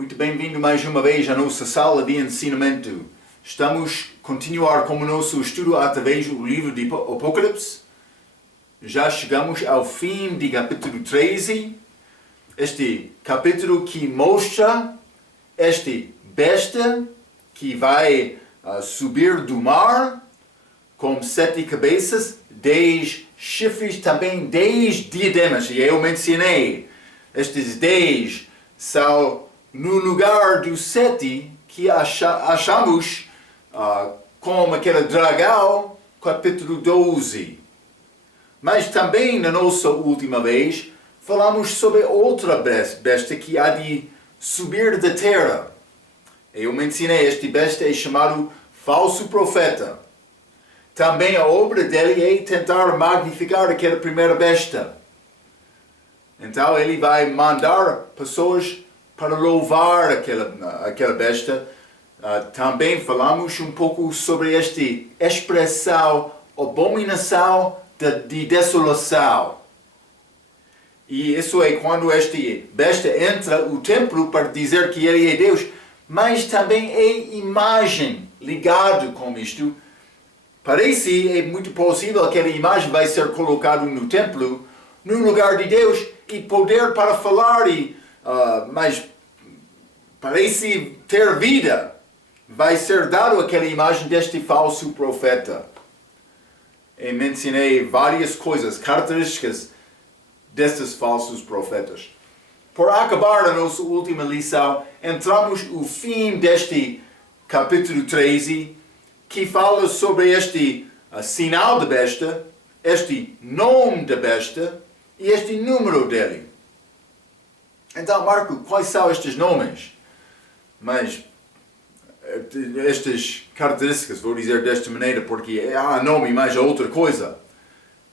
Muito bem-vindo mais uma vez à nossa sala de ensinamento. Estamos a continuar com o nosso estudo através do livro de Apocalipse. Já chegamos ao fim de capítulo 13. Este capítulo que mostra este besta que vai subir do mar com 7 cabeças, 10 chifres, também 10 diademas. E eu mencionei, estes 10 são no lugar dos 7 que achamos com aquele dragão, capítulo 12. Mas também na nossa última vez falamos sobre outra besta que há de subir da terra. Eu mencionei, este besta é chamado falso profeta. Também a obra dele é tentar magnificar aquela primeira besta. Então ele vai mandar pessoas para louvar aquela besta. Também falamos um pouco sobre esta expressão, abominação de desolação. E isso é quando este besta entra no templo para dizer que ele é Deus, mas também é imagem ligada com isto. Parece, é muito possível que aquela imagem vai ser colocada no templo, no lugar de Deus, e poder para falar, mas parece ter vida. Vai ser dado aquela imagem deste falso profeta. Eu mencionei várias coisas, características destes falsos profetas. Por acabar a nossa última lição, entramos no fim deste capítulo 13, que fala sobre este sinal da besta, este nome da besta e este número dele. Então, Marco, quais são estes nomes? Mas estas características, vou dizer desta maneira, porque há nome mais outra coisa.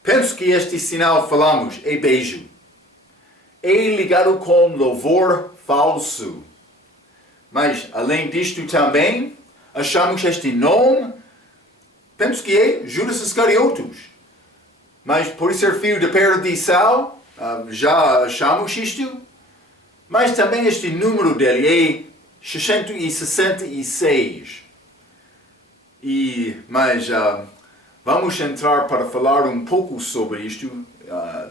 Penso que este sinal falamos é beijo. É ligado com louvor falso. Mas, além disto também, achamos este nome, penso que é Judas Iscariotes. Mas por ser filho da perdição, já achamos isto. Mas também este número dele é 666. Mas vamos entrar para falar um pouco sobre isto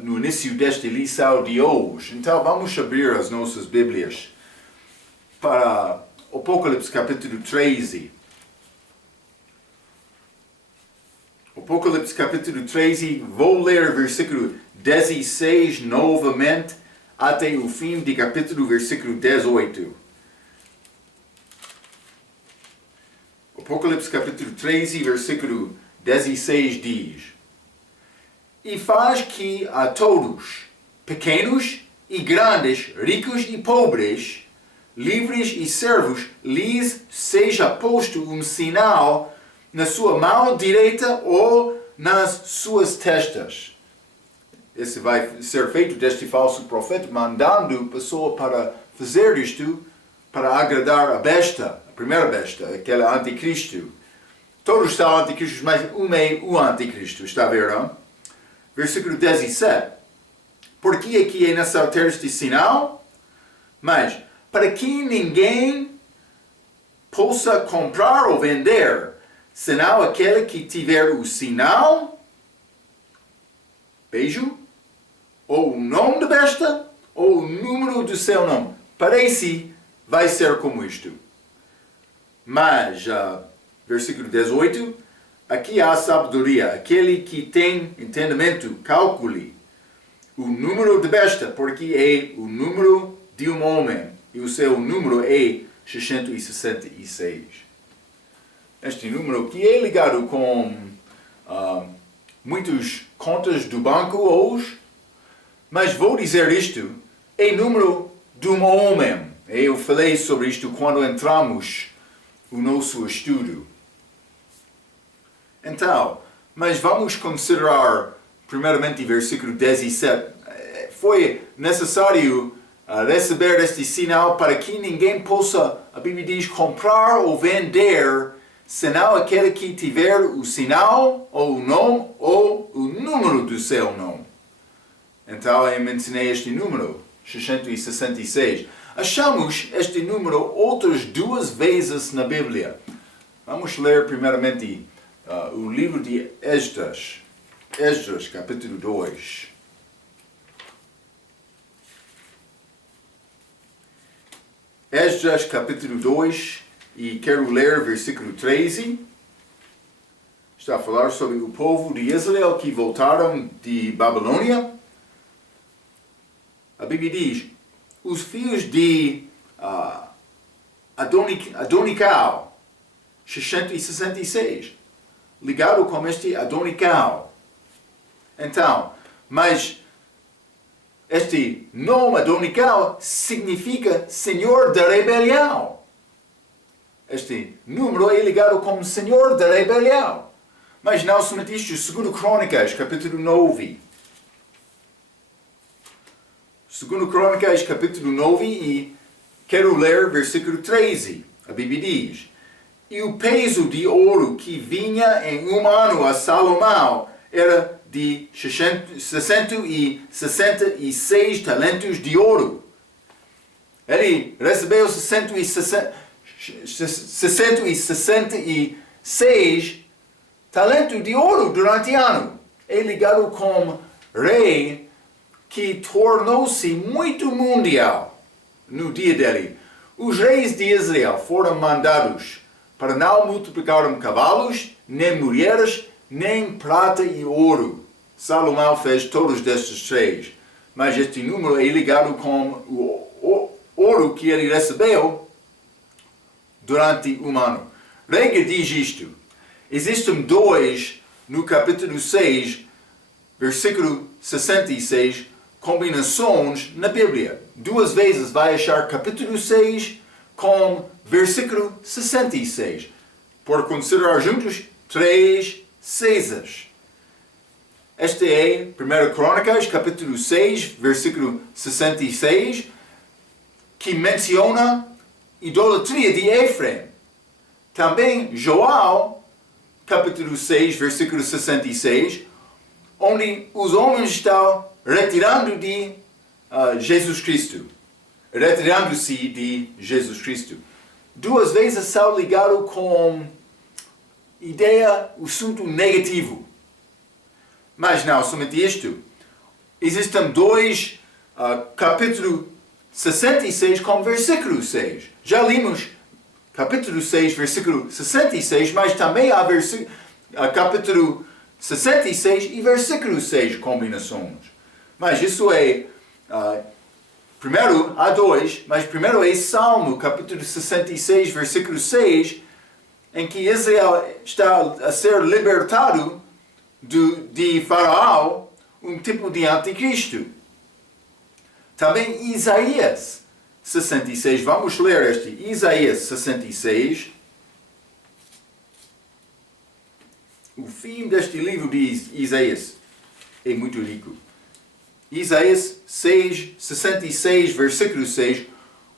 no início desta lição de hoje. Então vamos abrir as nossas Bíblias para Apocalipse capítulo 13. Apocalipse capítulo 13, vou ler versículo 16 novamente até o fim do capítulo, versículo 18. Apocalipse capítulo 13, versículo 16 diz: E faz que a todos, pequenos e grandes, ricos e pobres, livres e servos, lhes seja posto um sinal na sua mão direita ou nas suas testas. Esse vai ser feito deste falso profeta, mandando a pessoa para fazer isto, para agradar a besta, a primeira besta, aquele anticristo. Todos são anticristos, mas um é o anticristo, está a ver, não? Versículo 17. Por que aqui é necessário ter este sinal? Mas, para que ninguém possa comprar ou vender, senão aquele que tiver o sinal, beijo, ou o nome da besta, ou o número do seu nome. Parece, vai ser como isto. Mas, versículo 18, aqui há sabedoria. Aquele que tem entendimento, calcule o número da besta, porque é o número de um homem, e o seu número é 666. Este número que é ligado com muitas contas do banco hoje, mas vou dizer isto, é número de um homem. Eu falei sobre isto quando entramos no nosso estudo. Então, mas vamos considerar primeiramente o versículo 17. Foi necessário receber este sinal para que ninguém possa, a Bíblia diz, comprar ou vender, senão aquele que tiver o sinal, ou o nome, ou o número do seu nome. Então eu mencionei este número, 666. Achamos este número outras duas vezes na Bíblia. Vamos ler primeiramente o livro de Esdras. Esdras, capítulo 2. Esdras, capítulo 2, e quero ler versículo 13. Está a falar sobre o povo de Israel que voltaram de Babilônia. A Bíblia diz: os filhos de Adonicau, 666, ligado com este Adonicau. Então, mas este nome Adonicau significa Senhor da rebelião. Este número é ligado com Senhor da rebelião. Mas não somente isto, 2 Crônicas, capítulo 9. 2 Crônicas, capítulo 9, e quero ler versículo 13. A Bíblia diz: e o peso de ouro que vinha em um ano a Salomão era de 666 talentos de ouro. Ele recebeu 666 talentos de ouro durante o ano. É ligado com rei que tornou-se muito mundial no dia dele. Os reis de Israel foram mandados para não multiplicar cavalos, nem mulheres, nem prata e ouro. Salomão fez todos destes três. Mas este número é ligado com o ouro que ele recebeu durante um ano. Rega diz isto. Existem dois no capítulo 6, versículo 66, combinações na Bíblia. Duas vezes vai achar capítulo 6 com versículo 66. Por considerar juntos, 3 Césars. Este é 1 Crônicas, capítulo 6, versículo 66, que menciona idolatria de Efraim. Também João, capítulo 6, versículo 66, onde os homens estão retirando de Jesus Cristo. Retirando-se de Jesus Cristo. Duas vezes são ligados com ideia, assunto negativo. Mas não somente isto. Existem dois capítulo 66 com versículo 6. Já limos capítulo 6, versículo 66, mas também há capítulo 66 e versículo 6 combinações. Mas isso é, primeiro há dois, mas primeiro é Salmo, capítulo 66, versículo 6, em que Israel está a ser libertado de Faraó, um tipo de anticristo. Também Isaías 66, vamos ler este, Isaías 66. O fim deste livro de Isaías é muito rico. Isaías 6, 66, versículo 6.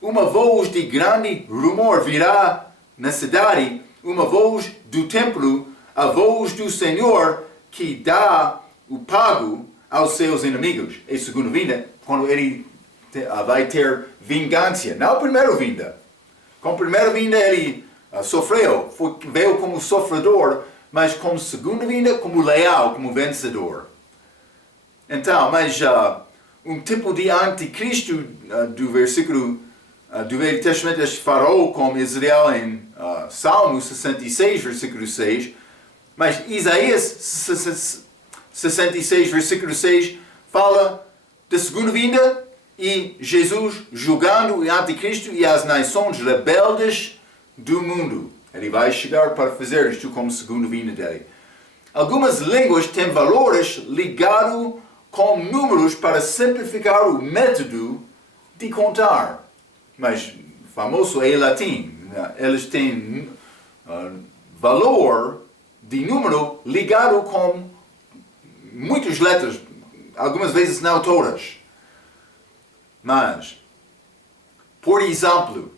Uma voz de grande rumor virá na cidade, uma voz do templo, a voz do Senhor que dá o pago aos seus inimigos. É a segunda vinda, quando ele vai ter vingança. Não a primeira vinda. Com a primeira vinda ele sofreu, veio como sofredor, mas com a segunda vinda como leal, como vencedor. Então, mas um tipo de anticristo do versículo do Velho Testamento, este Faraó como Israel em Salmo 66, versículo 6, mas Isaías 66, versículo 6, fala da segunda vinda e Jesus julgando o anticristo e as nações rebeldes do mundo. Ele vai chegar para fazer isto como segunda vinda dele. Algumas línguas têm valores ligados com números para simplificar o método de contar. Mas famoso é o latim. Eles têm valor de número ligado com muitas letras, algumas vezes não todas. Mas, por exemplo,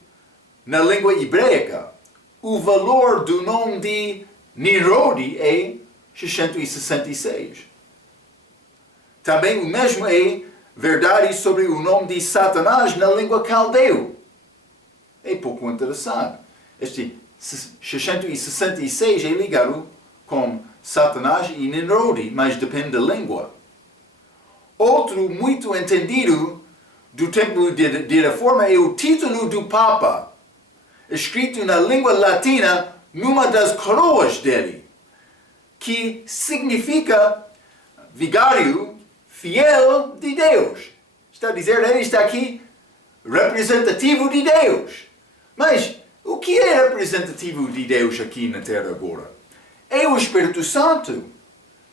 na língua hebraica, o valor do nome de Nimrod é 666. Também o mesmo é verdade sobre o nome de Satanás na língua caldeu. é pouco interessante. Este 666 é ligado com Satanás e Nimrod, mas depende da língua. Outro muito entendido do tempo de reforma é o título do Papa, escrito na língua latina numa das coroas dele, que significa vigário fiel de Deus. Está a dizer, ele está aqui representativo de Deus. Mas o que é representativo de Deus aqui na Terra agora? É o Espírito Santo.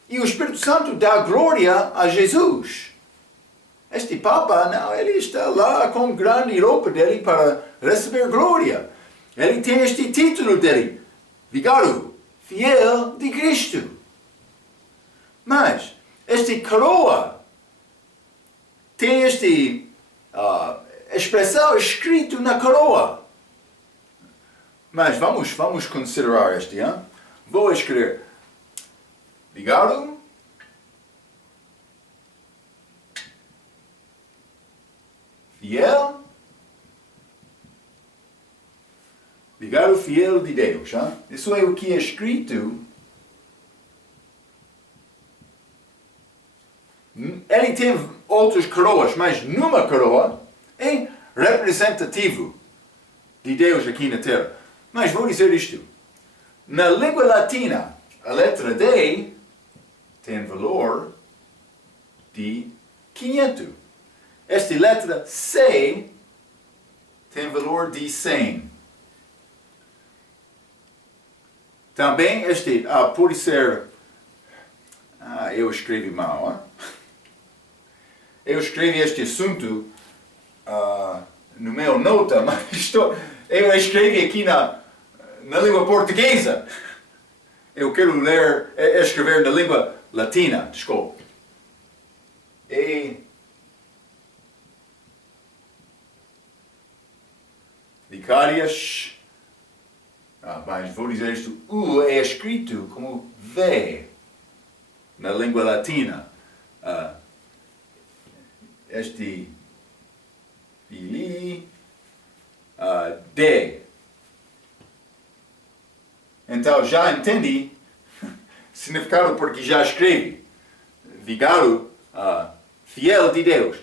E o Espírito Santo dá glória a Jesus. Este Papa, não, ele está lá com grande roupa dele para receber glória. Ele tem este título dele, vigário fiel de Cristo. Mas este coroa tem este expressão escrito na coroa. Mas vamos considerar este, hein? Vou escrever vigário fiel, vigário fiel de Deus. Hein? Isso é o que é escrito. Ele tem outras coroas, mas numa coroa é representativo de Deus aqui na Terra. Mas vou dizer isto. Na língua latina, a letra D tem valor de 500. Esta letra C tem valor de 100. Também este pode ser... eu escrevi mal. Hein? Eu escrevi este assunto no meu nota, mas eu escrevi aqui na língua portuguesa. Eu quero escrever na língua latina, desculpe. Vicárias. Mas vou dizer isto. U é escrito como V na língua latina. Este Fili D. Então já entendi o significado porque já escrevi. Vigário fiel de Deus.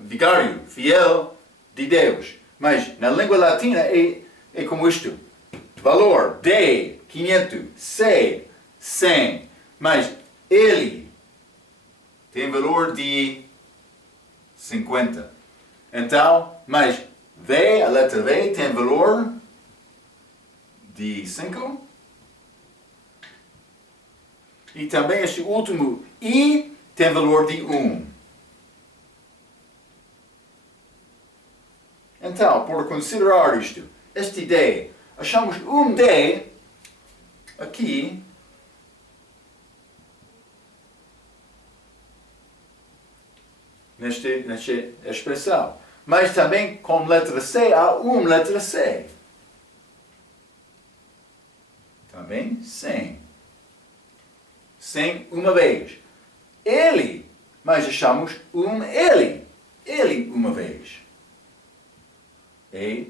Vigário fiel de Deus. Mas na língua latina é como isto. Valor D, 500. C, 100. Mas ele tem valor de 50. Então, mas V, a letra V tem valor de 5. E também este último I tem valor de 1. Então, por considerar isto, este D, achamos um D aqui nesta expressão. Mas também com letra C há uma letra C. Também 100. 100 uma vez. Ele, mas achamos ele. Ele uma vez. É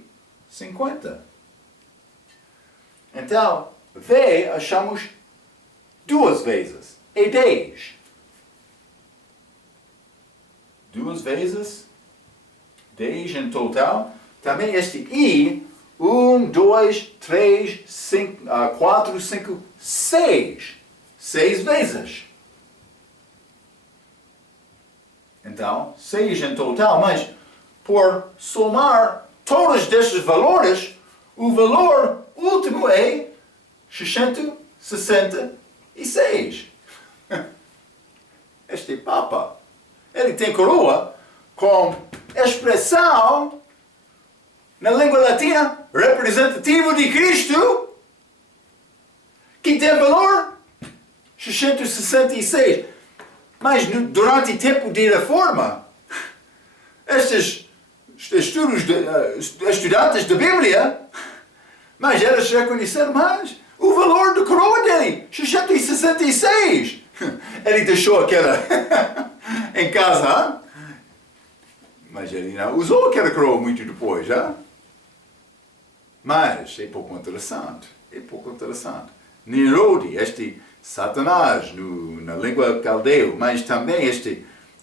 50. Então, V achamos duas vezes. É 10. Duas vezes 10 em total. Também este I, 1, 2, 3, 4, 5, 6. 6 vezes. Então, 6 em total, mas por somar todos estes valores, o valor último é 666. Este Papa, ele tem coroa com expressão na língua latina representativo de Cristo que tem valor 666. Mas durante o tempo de reforma, estes estudantes da Bíblia, mas eles reconheceram mais o valor da coroa dele, 666. Ele deixou aquela em casa, mas ele não usou aquela coroa muito depois, já? Mas é pouco interessante. É pouco interessante. Nimrod, este Satanás na língua caldeu, mas também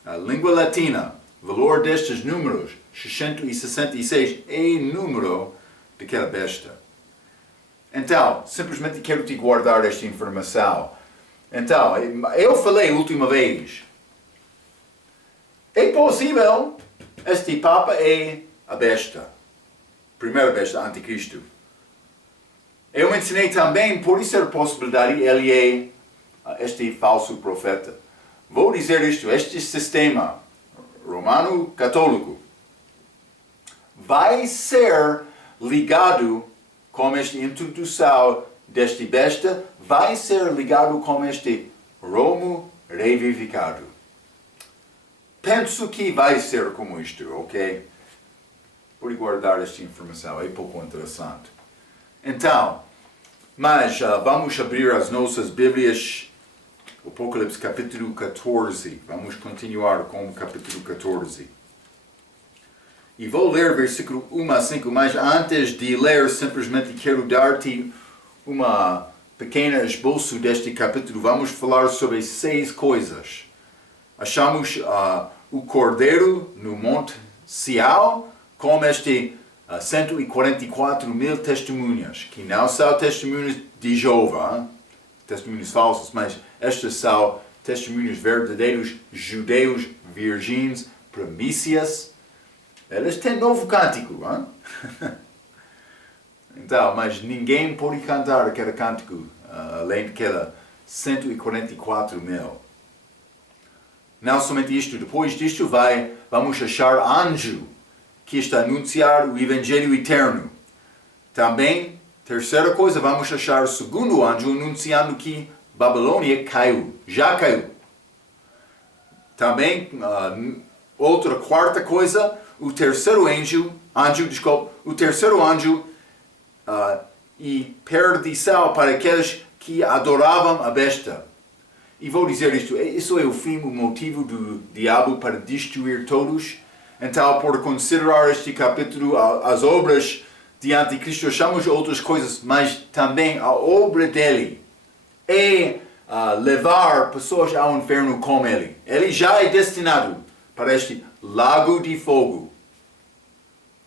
a língua latina, o valor destes números, 666, é o número daquela besta. Então, simplesmente quero te guardar esta informação. Então, eu falei a última vez, é possível, este Papa é a besta, primeira besta, anticristo. Eu ensinei também, por isso a possibilidade, ele é este falso profeta. Vou dizer isto, este sistema romano católico vai ser ligado com esta introdução deste besta, vai ser ligado com este Roma revivificado. Penso que vai ser como isto, ok? Por guardar esta informação, é pouco interessante. Então, mas vamos abrir as nossas Bíblias, Apocalipse capítulo 14. Vamos continuar com o capítulo 14. E vou ler versículo 1 a 5, mas antes de ler, simplesmente quero dar-te uma pequena esboço deste capítulo. Vamos falar sobre 6 coisas. Achamos o Cordeiro no Monte Sião com este 144.000 testemunhas, que não são testemunhas de Jeová, testemunhos falsos, mas estes são testemunhos verdadeiros, judeus, virgens, primícias. Eles têm novo cântico, hein? Então, mas ninguém pode cantar aquele cântico, além daquela 144.000. Não somente isto, depois disto vamos achar anjo que está a anunciar o Evangelho eterno. Também, terceira coisa, vamos achar o segundo anjo anunciando que Babilônia caiu, já caiu. Também, outra quarta coisa, o terceiro anjo e perdição para aqueles que adoravam a besta. E vou dizer isto, isso é o fim, o motivo do diabo para destruir todos. Então, por considerar este capítulo, as obras de Anticristo, achamos outras coisas, mas também a obra dele é levar pessoas ao inferno com ele. Ele já é destinado para este lago de fogo.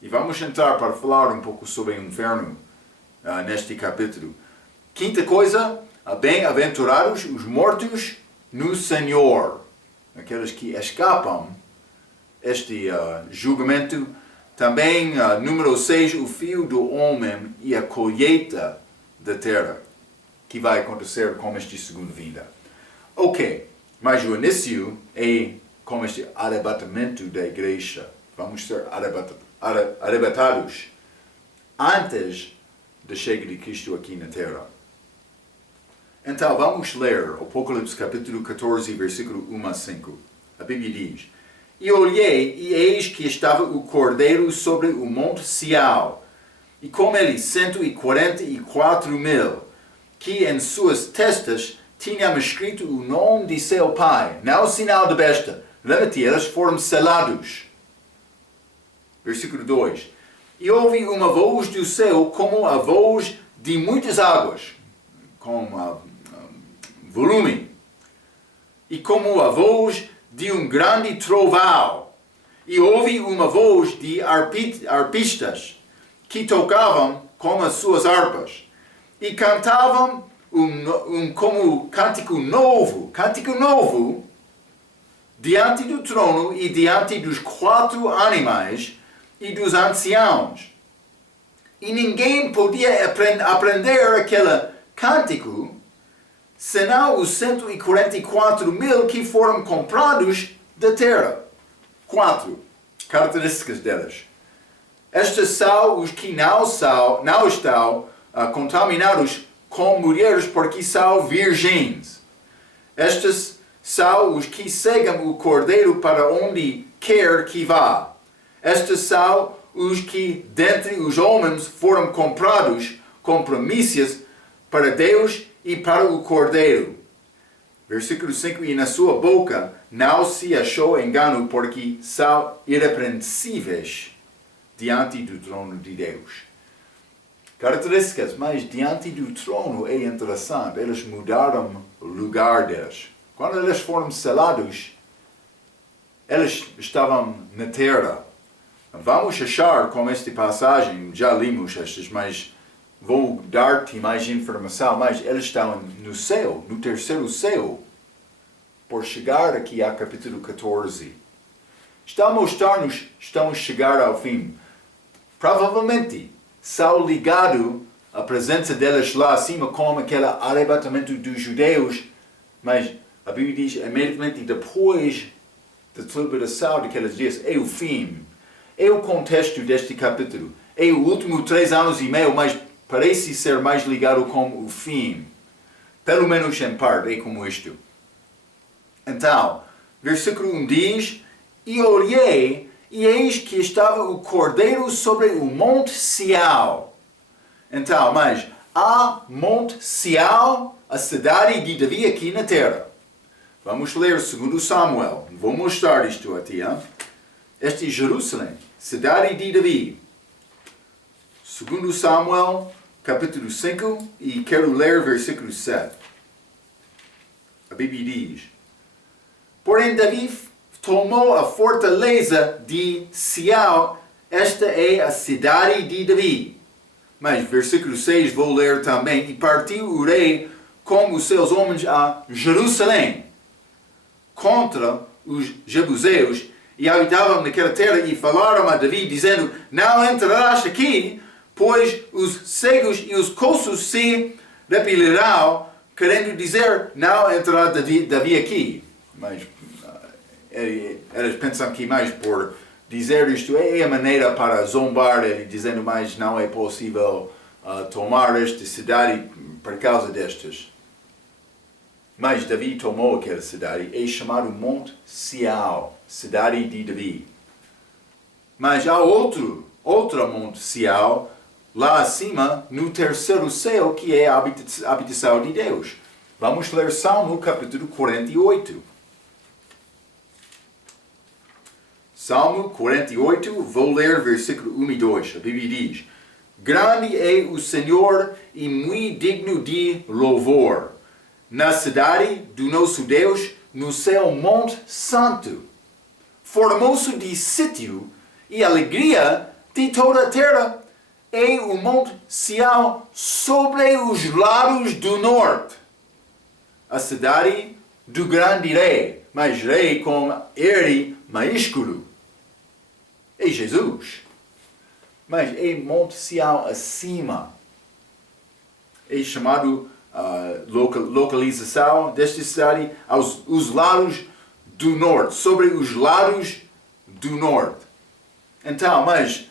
E vamos entrar para falar um pouco sobre o inferno neste capítulo. Quinta coisa, bem-aventurados os mortos no Senhor, aqueles que escapam este julgamento. Também, número 6, o fio do homem e a colheita da terra, que vai acontecer com este segundo vinda. Ok, mas o início é com este arrebatamento da igreja. Vamos ser arrebatados antes da chegada de Cristo aqui na terra. Então, vamos ler Apocalipse capítulo 14, versículo 1 a 5. A Bíblia diz: E olhei, e eis que estava o Cordeiro sobre o monte Sião, e com ele 144.000, que em suas testas tinham escrito o nome de seu Pai, não o sinal da besta. Lembra-te, eles foram selados. Versículo 2. E ouvi uma voz do céu como a voz de muitas águas, com volume, e como a voz de um grande trovão. E ouvi uma voz de arpistas que tocavam com as suas harpas e cantavam como cântico novo, diante do trono e diante dos 4 animais e dos anciãos. E ninguém podia aprender aquele cântico senão os 144.000 que foram comprados da terra. 4 características delas. Estas são os que não estão contaminados com mulheres porque são virgens. Estes são os que seguem o Cordeiro para onde quer que vá. Estes são os que dentre os homens foram comprados com primícias para Deus e para o Cordeiro. Versículo 5. E na sua boca não se achou engano, porque são irrepreensíveis diante do trono de Deus. características, mas diante do trono é interessante, eles mudaram o lugar deles. Quando eles foram selados, eles estavam na terra. Vamos achar com esta passagem, já limos estas, mas vou dar-te mais informação, mas eles estavam no céu, no terceiro céu, por chegar aqui a capítulo 14. Está a mostrar-nos, estamos a chegar ao fim. Provavelmente, são ligado à presença deles lá acima como aquele arrebatamento dos judeus, mas a Bíblia diz, imediatamente depois da celebração daqueles dias, é o fim. É o contexto deste capítulo. É o último 3 anos e meio, mas parece ser mais ligado com o fim. Pelo menos em parte, é como isto. Então, versículo 1 diz, e olhei, e eis que estava o Cordeiro sobre o Monte Sião. Então, mas há Monte Sião, a cidade de Davi aqui na terra. Vamos ler 2 Samuel. Vou mostrar isto a ti. Hein? Este é Jerusalém, cidade de Davi. 2 Samuel, capítulo 5, e quero ler versículo 7. A Bíblia diz, porém Davi tomou a fortaleza de Sião, esta é a cidade de Davi. Mas versículo 6 vou ler também, e partiu o rei com os seus homens a Jerusalém, contra os jebuseus, e habitavam naquela terra, e falaram a Davi, dizendo, não entrarás aqui, pois os cegos e os coxos se repetirão, querendo dizer, não entrará Davi aqui. Mas eles pensam que mais por dizer isto é a maneira para zombar ele, dizendo, mas não é possível tomar esta cidade por causa destas. Mas Davi tomou aquela cidade, é chamado Monte Sião, cidade de Davi. Mas há outro Monte Sião, lá acima, no terceiro céu, que é a habitação de Deus. Vamos ler Salmo capítulo 48. Salmo 48, vou ler versículo 1 e 2. A Bíblia diz, grande é o Senhor e muito digno de louvor, na cidade do nosso Deus, no seu monte santo, formoso de sítio e alegria de toda a terra, é o monte Sião sobre os lados do norte, a cidade do grande rei, mas rei com R maiúsculo, é Jesus. Mas é Monte Sião acima, é chamado localização desta cidade os lados do norte, sobre os lados do norte. Então, mas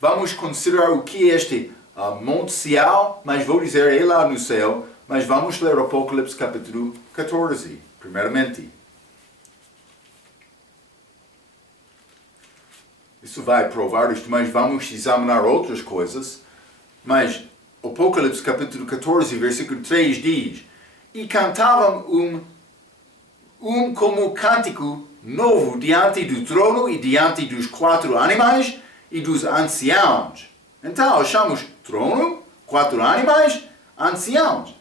vamos considerar o que é este Monte Sião, mas vou dizer é lá no céu, mas vamos ler Apocalipse capítulo 14, primeiramente. Isso vai provar isto, mas vamos examinar outras coisas. Mas Apocalipse capítulo 14, versículo 3 diz, e cantavam como cântico novo diante do trono e diante dos 4 animais e dos anciãos. Então achamos trono, 4 animais, anciãos.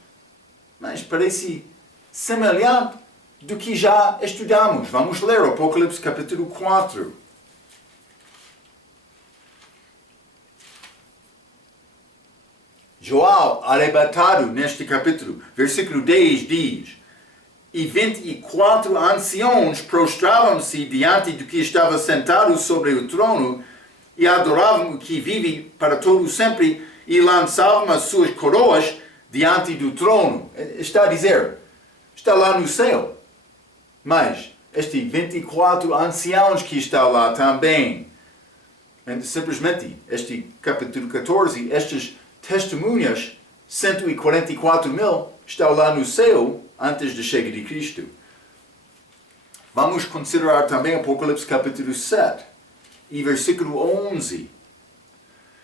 Mas parece semelhante do que já estudamos. Vamos ler Apocalipse capítulo 4. João, arrebatado neste capítulo, versículo 10 diz, e 24 anciãos prostravam-se diante do que estava sentado sobre o trono e adoravam o que vive para todo sempre e lançavam as suas coroas diante do trono. Está a dizer, está lá no céu. Mas estes 24 anciãos que estão lá também, simplesmente, este capítulo 14, estas testemunhas, 144 mil, estão lá no céu antes da chegada de Cristo. Vamos considerar também Apocalipse capítulo 7 e versículo 11.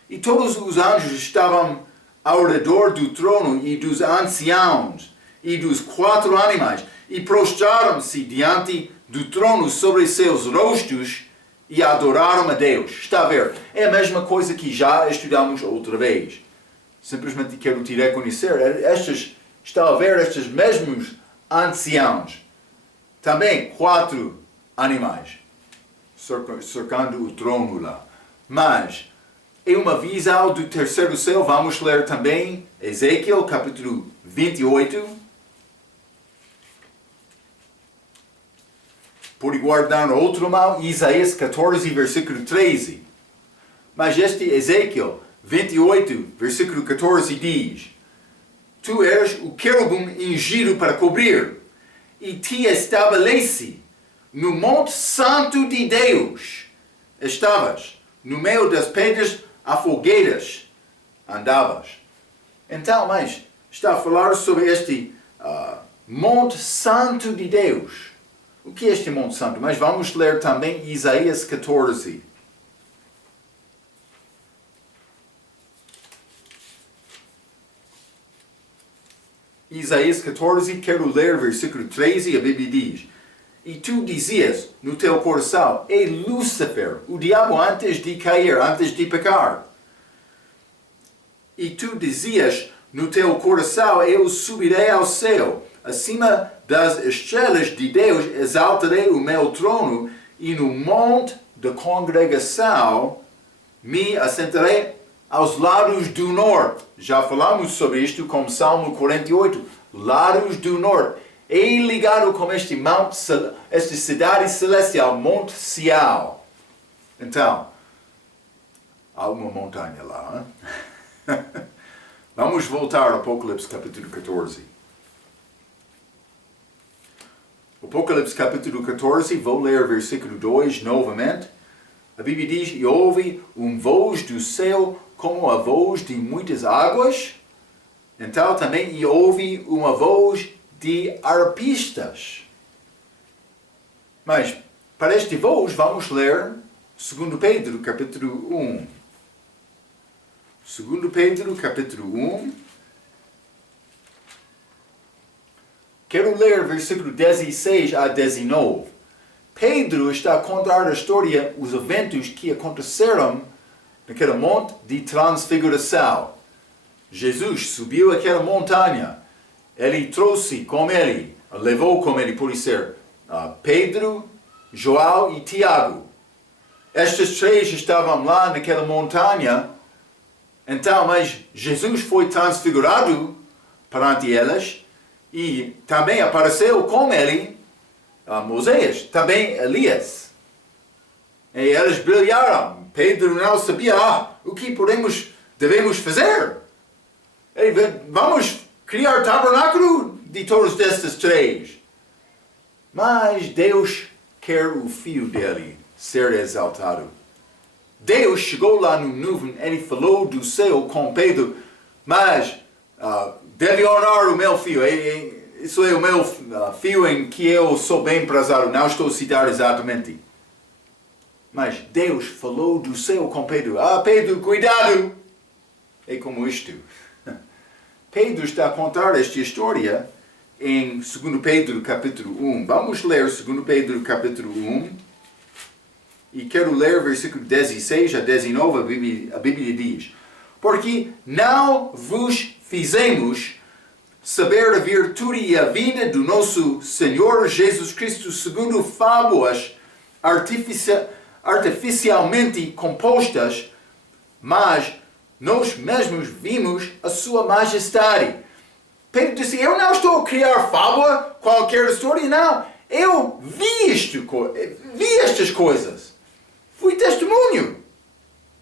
E todos os anjos estavam ao redor do trono e dos anciãos e dos 4 animais e prostraram-se diante do trono sobre seus rostos e adoraram a Deus. Está a ver? É a mesma coisa que já estudamos outra vez. simplesmente quero te reconhecer. Está a ver estes mesmos anciãos. Também 4 animais cercando o trono lá. Mas, em uma visão do terceiro céu, vamos ler também Ezequiel capítulo 28. Por guardar outro mal, Isaías 14, versículo 13. Mas este Ezequiel 28, versículo 14 diz: Tu és o querubim ungido para cobrir, e te estabelece no monte santo de Deus. Estavas no meio das pedras afogueiras, andavas. Então, mas está a falar sobre este monte santo de Deus. O que é este monte santo? Mas vamos ler também Isaías 14. Isaías 14, quero ler versículo 13, a Bíblia diz: E tu dizias no teu coração: É Lúcifer, o diabo antes de cair, antes de pecar. E tu dizias no teu coração: Eu subirei ao céu, acima das estrelas de Deus exaltarei o meu trono, e no monte da congregação me assentarei aos lados do norte. Já falamos sobre isto com Salmo 48. Lados do norte. É ligado com esta cidade celestial, Monte Sião. Então, há uma montanha lá. Hein? Vamos voltar ao Apocalipse capítulo 14. Apocalipse capítulo 14, vou ler versículo 2 novamente. A Bíblia diz: E ouvi voz do céu como a voz de muitas águas. Então também ouvi uma voz de arpistas. Mas para este voz vamos ler 2 Pedro capítulo 1. 2 Pedro capítulo 1. Quero ler versículo 16 a 19. Pedro está a contar a história, os eventos que aconteceram naquele monte de transfiguração. Jesus subiu aquela montanha. Ele trouxe com ele, levou com ele, por ser Pedro, João e Tiago. Estes 3 estavam lá naquela montanha. Então, mas Jesus foi transfigurado perante elas e também apareceu com ele Moisés, também Elias. E eles brilharam. Pedro não sabia o que devemos fazer. Vamos criar tabernáculo de todos estes 3. Mas Deus quer o filho dele ser exaltado. Deus chegou lá no nuvem, ele falou do céu com Pedro, mas deve honrar o meu filho. Isso é o meu filho em que eu sou bem prazado. Não estou a citar exatamente. Mas Deus falou do céu com Pedro. Pedro, cuidado! É como isto. Pedro está a contar esta história em 2 Pedro capítulo 1. Vamos ler 2 Pedro capítulo 1. E quero ler versículo 16 a 19. A Bíblia diz: Porque não vos fizemos saber a virtude e a vida do nosso Senhor Jesus Cristo segundo fábulas artificialmente compostas, mas nós mesmos vimos a sua majestade. Pedro disse: Eu não estou a criar fábula, qualquer história, não. Eu vi estas coisas. Fui testemunho.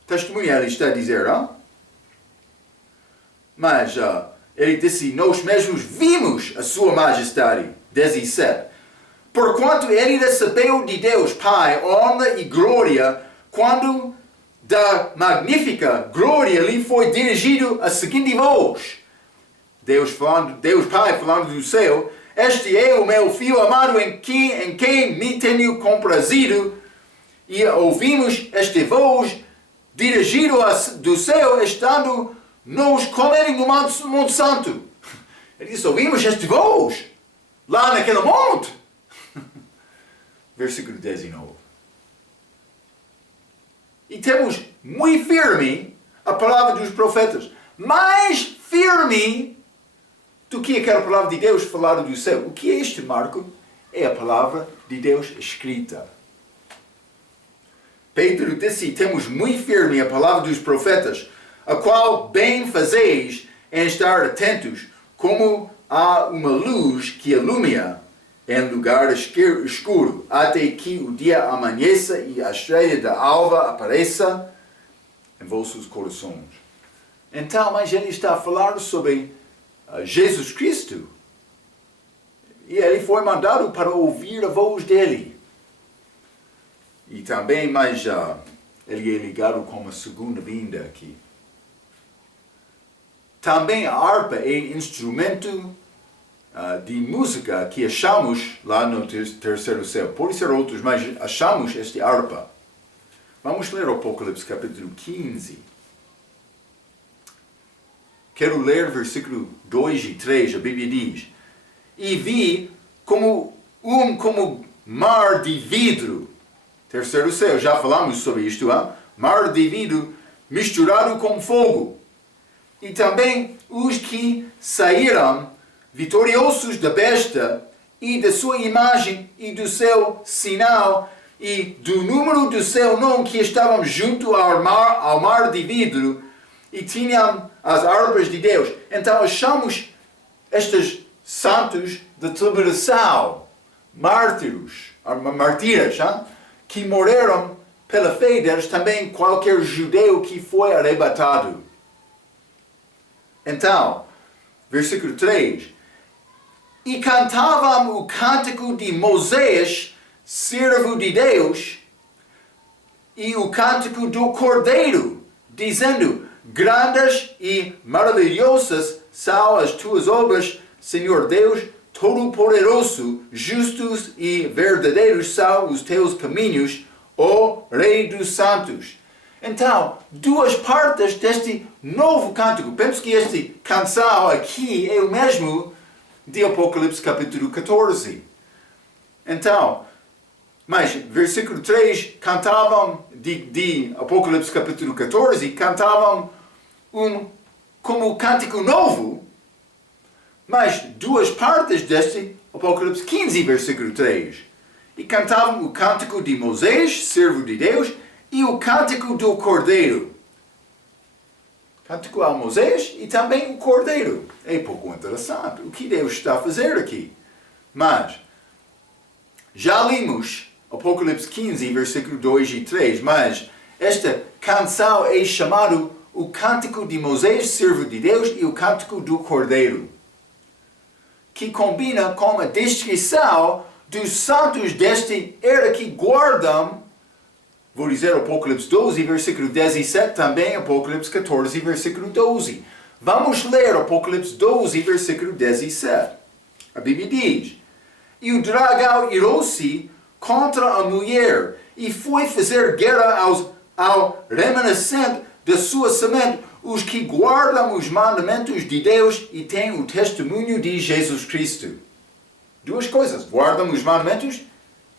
Testemunho, ele está a dizer, não? Mas ele disse: Nós mesmos vimos a sua majestade. 17. Porquanto ele recebeu de Deus Pai honra e glória, quando da magnífica glória lhe foi dirigido a seguinte voz. Deus Pai falando do céu: Este é o meu Filho amado em quem me tenho comprazido. E ouvimos esta voz dirigido do céu, estando nós com ele no Monte Santo. Ele disse: Ouvimos esta voz lá naquele monte. Versículo 19. E temos muito firme a palavra dos profetas. mais firme do que aquela palavra de Deus falada do céu. O que é este marco? É a palavra de Deus escrita. Pedro disse, temos muito firme a palavra dos profetas, a qual bem fazeis em estar atentos, como há uma luz que ilumina em lugar escuro, até que o dia amanheça e a estrela da alva apareça em vossos corações. Então, mas ele está a falar sobre Jesus Cristo. E ele foi mandado para ouvir a voz dele. E também, mas ele é ligado com a segunda vinda aqui. Também a harpa é instrumento de música que achamos lá no terceiro céu. Pode ser outros, mas achamos este harpa. Vamos ler o Apocalipse capítulo 15. Quero ler versículo 2 e 3, a Bíblia diz: E vi como mar de vidro. Terceiro céu, já falamos sobre isto, mar de vidro misturado com fogo. E também os que saíram vitoriosos da besta e da sua imagem e do seu sinal e do número do seu nome, que estavam junto ao mar de vidro e tinham as harpas de Deus. Então achamos estes santos da tribulação, mártires, que morreram pela fé deles, também qualquer judeu que foi arrebatado. Então, versículo 3. E cantavam o cântico de Moisés, servo de Deus, e o cântico do Cordeiro, dizendo: Grandes e maravilhosas são as tuas obras, Senhor Deus Todo-Poderoso, justos e verdadeiros são os teus caminhos, ó Rei dos Santos. Então, duas partes deste novo cântico. Penso que este canção aqui é o mesmo de Apocalipse capítulo 14. Então, mas versículo 3, cantavam de Apocalipse capítulo 14, cantavam como cântico novo, mas duas partes deste Apocalipse 15, versículo 3. E cantavam o cântico de Moisés, servo de Deus, e o cântico do Cordeiro. Cântico a Moisés e também o Cordeiro. É pouco interessante o que Deus está a fazer aqui. Mas, já lemos Apocalipse 15, versículo 2 e 3, mas esta canção é chamada o Cântico de Moisés, servo de Deus, e o Cântico do Cordeiro, que combina com a descrição dos santos deste era que guardam, vou dizer Apocalipse 12, versículo 17, também Apocalipse 14, versículo 12. Vamos ler Apocalipse 12, versículo 17. A Bíblia diz: E o dragão irou-se contra a mulher e foi fazer guerra ao remanescente da sua semente, os que guardam os mandamentos de Deus e têm o testemunho de Jesus Cristo. Duas coisas: guardam os mandamentos,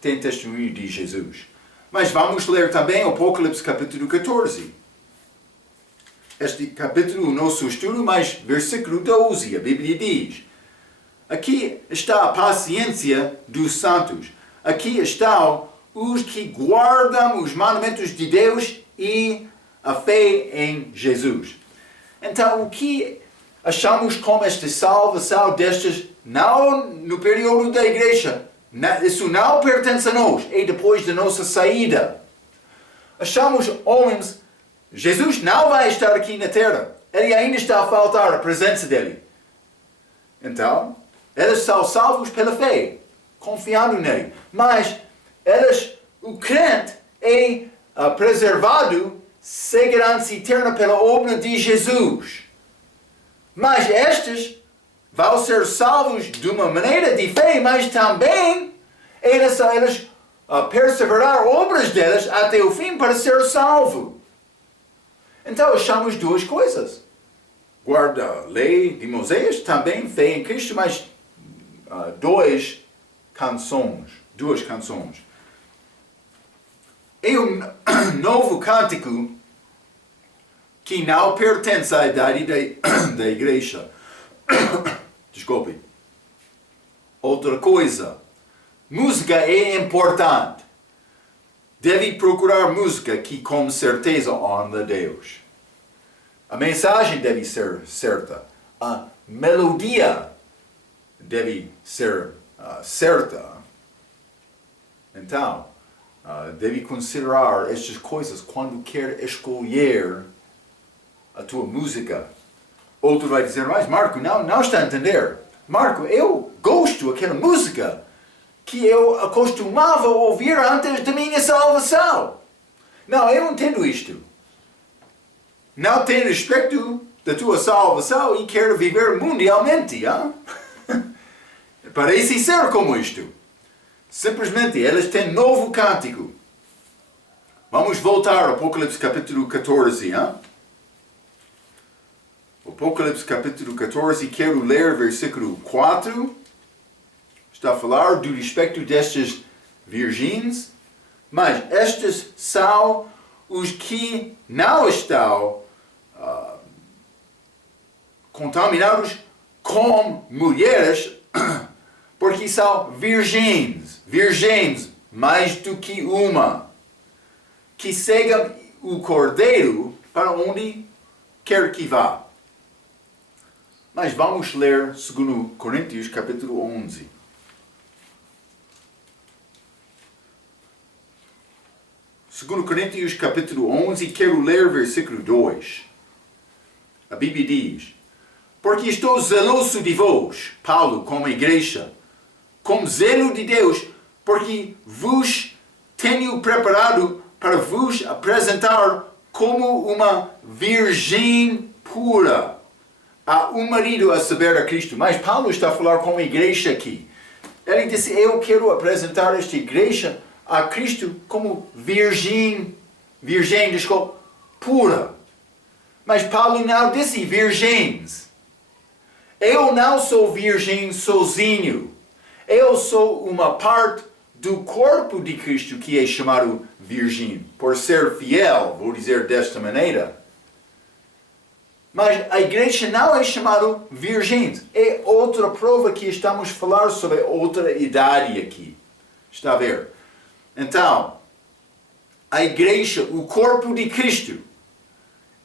têm testemunho de Jesus. Mas vamos ler também Apocalipse capítulo 14. Este capítulo, o nosso estudo, mas versículo 12, a Bíblia diz: Aqui está a paciência dos santos. Aqui estão os que guardam os mandamentos de Deus e a fé em Jesus. Então, o que achamos como esta salvação destes, não no período da igreja, isso não pertence a nós, é depois da nossa saída. Achamos homens, Jesus não vai estar aqui na terra, ele ainda está a faltar a presença dele. Então, eles são salvos pela fé, confiando nele. Mas o crente é preservado, segurança eterna pela obra de Jesus. Mas estes vão ser salvos de uma maneira de fé, mas também eles perseverar obras deles até o fim para ser salvo. Então achamos duas coisas: guarda a lei de Moisés, também fé em Cristo, mas duas canções. É um novo cântico que não pertence à idade da igreja. Desculpe. Outra coisa, música é importante. Deve procurar música que com certeza honra a Deus. A mensagem deve ser certa. A melodia deve ser certa. Então, deve considerar estas coisas quando quer escolher a tua música. Outro vai dizer, mas Marco, não está a entender. Marco, eu gosto daquela música que eu acostumava ouvir antes da minha salvação. Não, eu entendo isto. Não tem respeito da tua salvação e quer viver mundialmente. Hein? Parece ser como isto. Simplesmente, eles têm novo cântico. Vamos voltar ao Apocalipse capítulo 14. Hein? Apocalipse capítulo 14, quero ler versículo 4. Está a falar do respeito destas virgens. Mas estes são os que não estão contaminados com mulheres, porque são virgens, mais do que uma, que seguem o Cordeiro para onde quer que vá. Mas vamos ler 2 Coríntios capítulo 11. Segundo Coríntios capítulo 11, quero ler versículo 2. A Bíblia diz: porque estou zeloso de vós, Paulo, como igreja, com zelo de Deus, porque vos tenho preparado para vos apresentar como uma virgem pura a um marido, a saber, a Cristo. Mas Paulo está a falar com a igreja aqui. Ele disse, eu quero apresentar esta igreja a Cristo como virgem, pura. Mas Paulo não disse virgens. Eu não sou virgem sozinho. Eu sou uma parte do corpo de Cristo que é chamado virgem. Por ser fiel, vou dizer desta maneira. Mas a igreja não é chamada virgem. É outra prova que estamos a falar sobre outra idade aqui. Está a ver? Então, a igreja, o corpo de Cristo,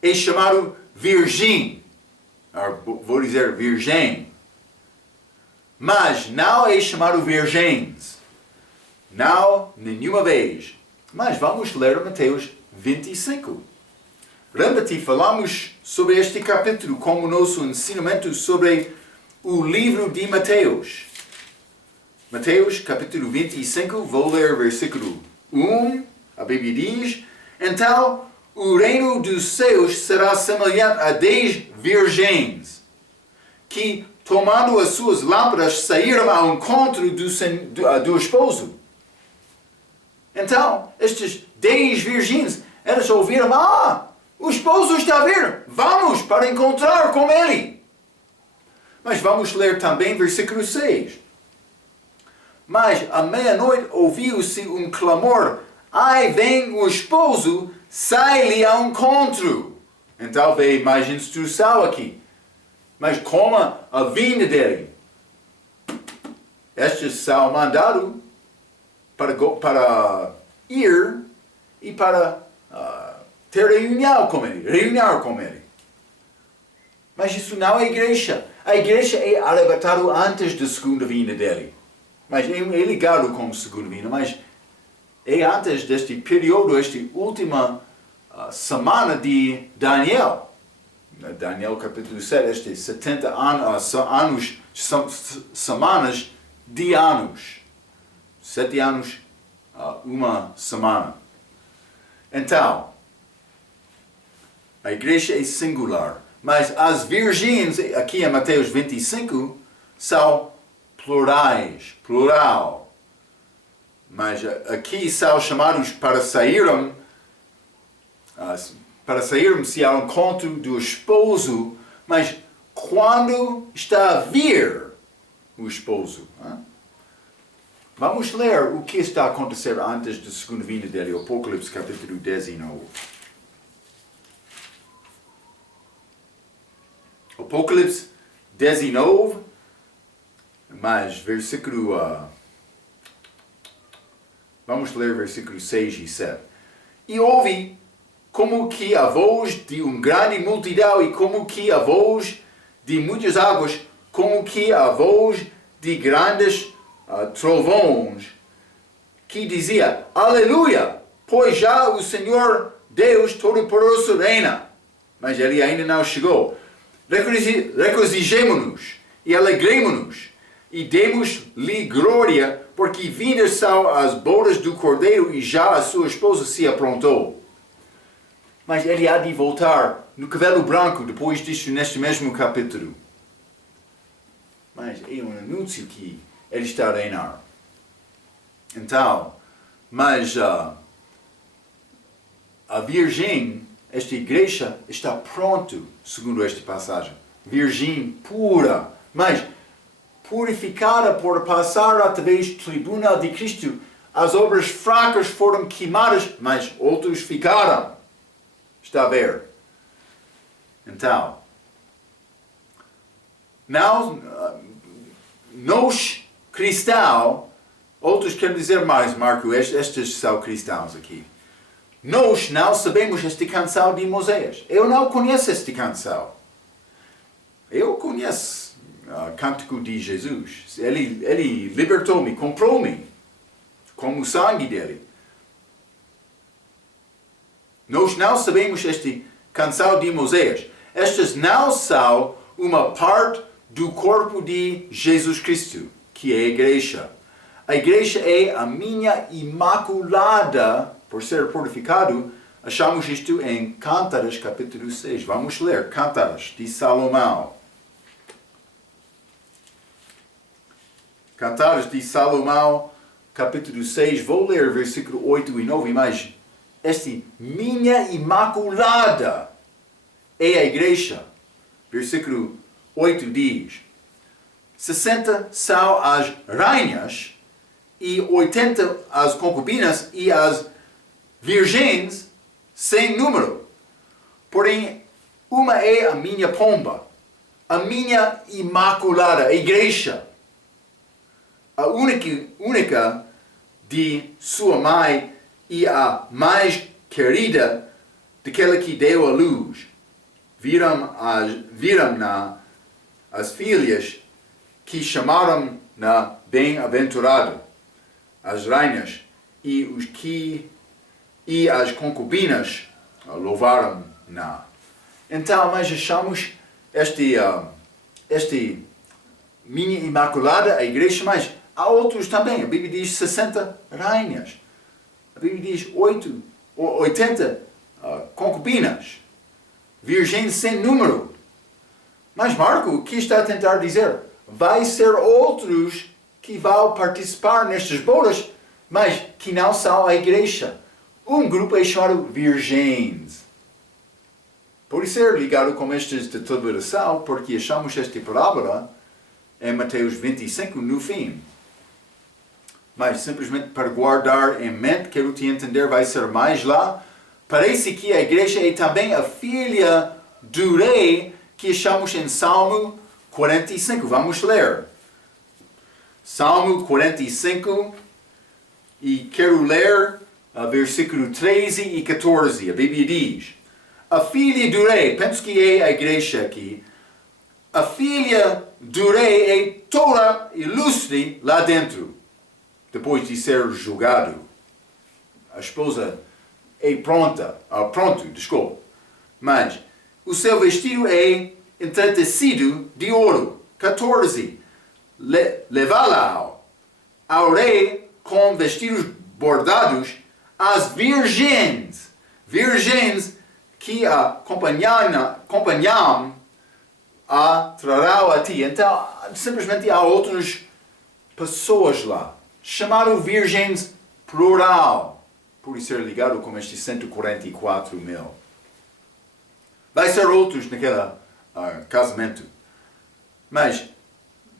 é chamado virgem. Vou dizer virgem. Mas não é chamado virgens. Não, nenhuma vez. Mas vamos ler Mateus 25. Lembra-te, falamos sobre este capítulo como nosso ensinamento sobre o livro de Mateus. Mateus capítulo 25, vou ler versículo 1. A Bíblia diz, então o reino dos céus será semelhante a 10 virgens, que, tomando as suas lâmpadas, saíram ao encontro do esposo. Então, estas 10 virgens, elas ouviram, o esposo está a vir, vamos para encontrar com ele. Mas vamos ler também versículo 6. Mas à meia-noite ouviu-se um clamor, ai, vem o esposo, sai-lhe ao encontro. Então veio mais instrução aqui. Mas como a vinda dele? Estes são mandados para ir e para ter reunião com ele. Mas isso não é igreja. A igreja é arrebatada antes da segunda vinda dele. Mas é ligado com a segunda vinda, mas é antes deste período, esta última semana de Daniel. Daniel capítulo 7, este 70 anos, semanas de anos. 7 anos, uma semana. Então, a igreja é singular, mas as virgens, aqui em Mateus 25, são plural. Mas aqui são chamados para saírem ao encontro do esposo, mas quando está a vir o esposo. Vamos ler o que está a acontecer antes da segunda vinda dele, Apocalipse capítulo 19. Apocalipse 19, mas versículo... vamos ler versículos 6 e 7. E ouvi como que a voz de grande multidão e como que a voz de muitas águas, como que a voz de grandes trovões, que dizia: Aleluia, pois já o Senhor Deus Todo-Poderoso reina. Mas ele ainda não chegou. Regozijemo-nos e alegremo-nos e demos-lhe glória, porque vindas são as bodas do Cordeiro e já a sua esposa se aprontou. Mas ele há de voltar no cavalo branco depois disto neste mesmo capítulo. Mas é um anúncio que ele está a reinar. Então, mas a Virgem, esta igreja, está pronto, segundo esta passagem. Virgem pura, mas purificada por passar através do tribunal de Cristo. As obras fracas foram queimadas, mas outros ficaram. Está a ver? Então, nós cristãos, outros querem dizer mais, Marco, estes são cristãos aqui. Nós não sabemos esta canção de Moisés. Eu não conheço esta canção. Eu conheço o cântico de Jesus. Ele libertou-me, comprou-me com o sangue dele. Nós não sabemos esta canção de Moisés. Estas não são uma parte do corpo de Jesus Cristo, que é a igreja. A igreja é a minha imaculada, por ser purificado. Achamos isto em Cântaros capítulo 6. Vamos ler Cântaros de Salomão. Cântaros de Salomão capítulo 6. Vou ler versículo 8 e 9, mas esta minha imaculada é a igreja. Versículo 8 diz: 60 são as rainhas, e 80 as concubinas, e as virgens sem número. Porém, uma é a minha pomba, a minha imaculada, a igreja, a única de sua mãe e a mais querida daquela que deu a luz. Viram-na as filhas que chamaram-na bem-aventurada, as rainhas e as concubinas louvaram-na. Então, nós achamos esta minha imaculada, a igreja, mas há outros também. A Bíblia diz 60 rainhas. A Bíblia diz 80 concubinas. Virgens sem número. Mas Marco, o que está a tentar dizer? Vai ser outros que vão participar nestas bodas, mas que não são a igreja. Um grupo é chamado virgens. Pode ser ligado com estes de tribulação, porque achamos esta parábola em Mateus 25 no fim. Mas simplesmente para guardar em mente, quero te entender, vai ser mais lá. Parece que a igreja é também a filha do rei que achamos em Salmo 45. Vamos ler. Salmo 45, e quero ler versículo 13 e 14. A Bíblia diz: a filha do rei, penso que é a igreja aqui, a filha do rei é toda ilustre lá dentro, depois de ser julgado. A esposa é pronto, mas o seu vestido é entretecido de ouro. 14. Levá-la ao rei com vestidos bordados, as virgens que a acompanham a trarão a ti. Então, simplesmente há outras pessoas lá, chamado virgens plural, por ser ligado com estes 144 mil. Vai ser outros naquele casamento. Mas,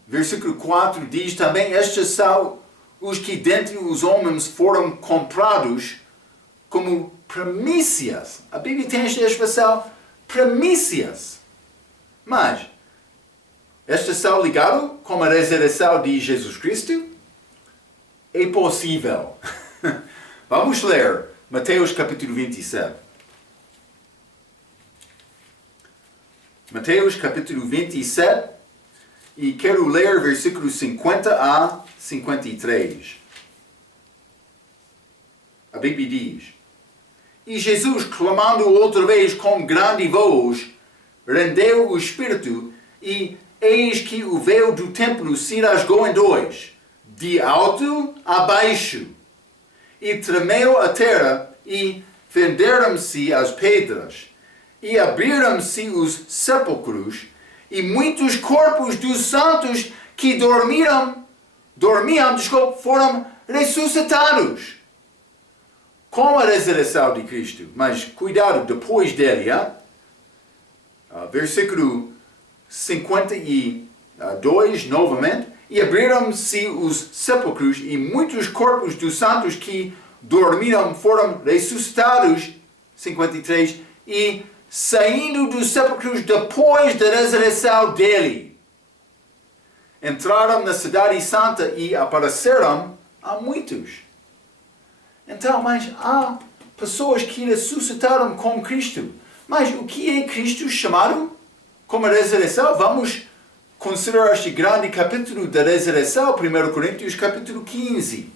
versículo 4 diz também: estes são os que dentre os homens foram comprados como primícias. A Bíblia tem esta expressão, primícias. Mas, Este está ligado com a ressurreição de Jesus Cristo? É possível. Vamos ler Mateus capítulo 27. Mateus capítulo 27 e quero ler versículos 50 a 53. A Bíblia diz: E Jesus, clamando outra vez com grande voz, rendeu o Espírito, e eis que o véu do templo se rasgou em dois, de alto a baixo, e tremeu a terra, e fenderam-se as pedras, e abriram-se os sepulcros, e muitos corpos dos santos que dormiam, foram ressuscitados. Com a ressurreição de Cristo, mas cuidado, depois dele, versículo 52, novamente, e abriram-se os sepulcros, e muitos corpos dos santos que dormiram foram ressuscitados, 53, e saindo dos sepulcros depois da ressurreição dele, entraram na cidade santa e apareceram a muitos. Então, mas há pessoas que ressuscitaram com Cristo. Mas o que é Cristo chamado como a ressurreição? Vamos considerar este grande capítulo da ressurreição, 1 Coríntios capítulo 15.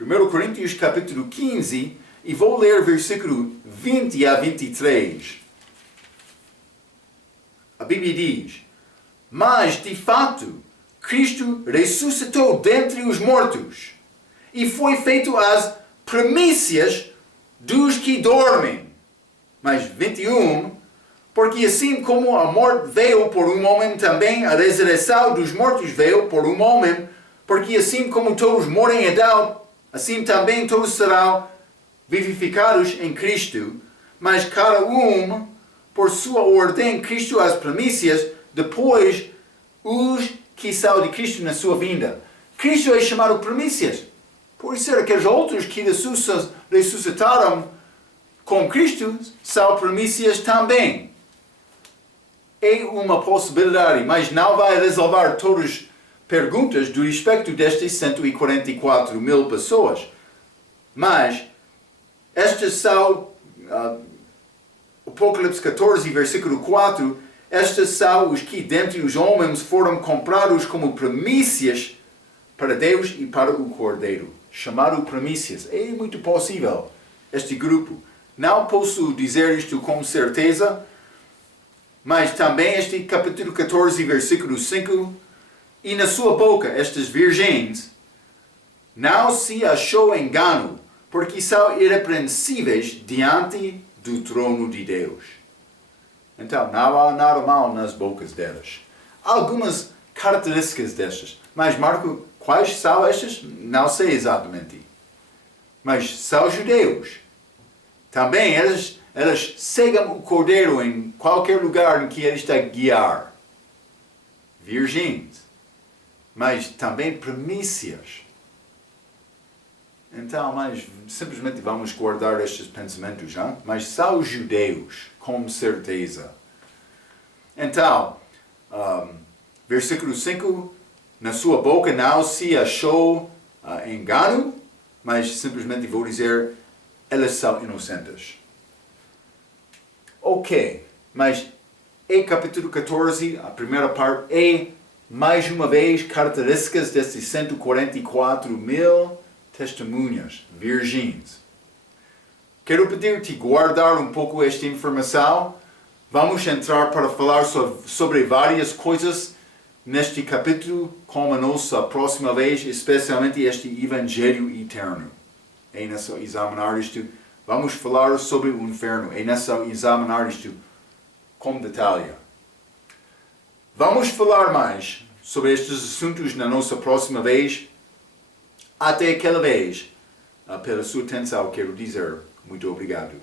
1 Coríntios capítulo 15, e vou ler versículo 20 a 23. A Bíblia diz: Mas, de fato, Cristo ressuscitou dentre os mortos, e foi feito as primícias dos que dormem. Mas 21, porque assim como a morte veio por um homem, também a ressurreição dos mortos veio por um homem, porque assim como todos morrem em Adão, assim também todos serão vivificados em Cristo, mas cada um por sua ordem, Cristo as primícias, depois os que são de Cristo na sua vinda. Cristo é chamado primícias. Por ser aqueles outros que ressuscitaram com Cristo são primícias também. É uma possibilidade, mas não vai resolver todas as perguntas do respeito destas 144 mil pessoas. Mas estas são, Apocalipse 14, versículo 4, estes são os que dentre os homens foram comprados como primícias para Deus e para o Cordeiro. Chamado primícias. É muito possível este grupo. Não posso dizer isto com certeza, mas também este capítulo 14, versículo 5, e na sua boca, estas virgens, não se achou engano, porque são irrepreensíveis diante do trono de Deus. Então, não há nada mal nas bocas delas. Há algumas características destas. Mas, Marco, quais são estas? Não sei exatamente. Mas são judeus. Também elas seguem o Cordeiro em qualquer lugar em que ele está a guiar. Virgens. Mas também primícias. Então, mas simplesmente vamos guardar estes pensamentos, não? Mas são os judeus, com certeza. Então, versículo 5, na sua boca não se achou engano, mas simplesmente vou dizer, elas são inocentes. Ok, mas em capítulo 14, a primeira parte é, mais uma vez, características desses 144 mil testemunhas, virgens. Quero pedir-te guardar um pouco esta informação. Vamos entrar para falar sobre várias coisas neste capítulo, como a nossa próxima vez, especialmente este Evangelho eterno. É necessário examinar isto. Vamos falar sobre o inferno. É necessário examinar isto com detalhe. Vamos falar mais sobre estes assuntos na nossa próxima vez. Até aquela vez, pela sua atenção, quero dizer muito obrigado.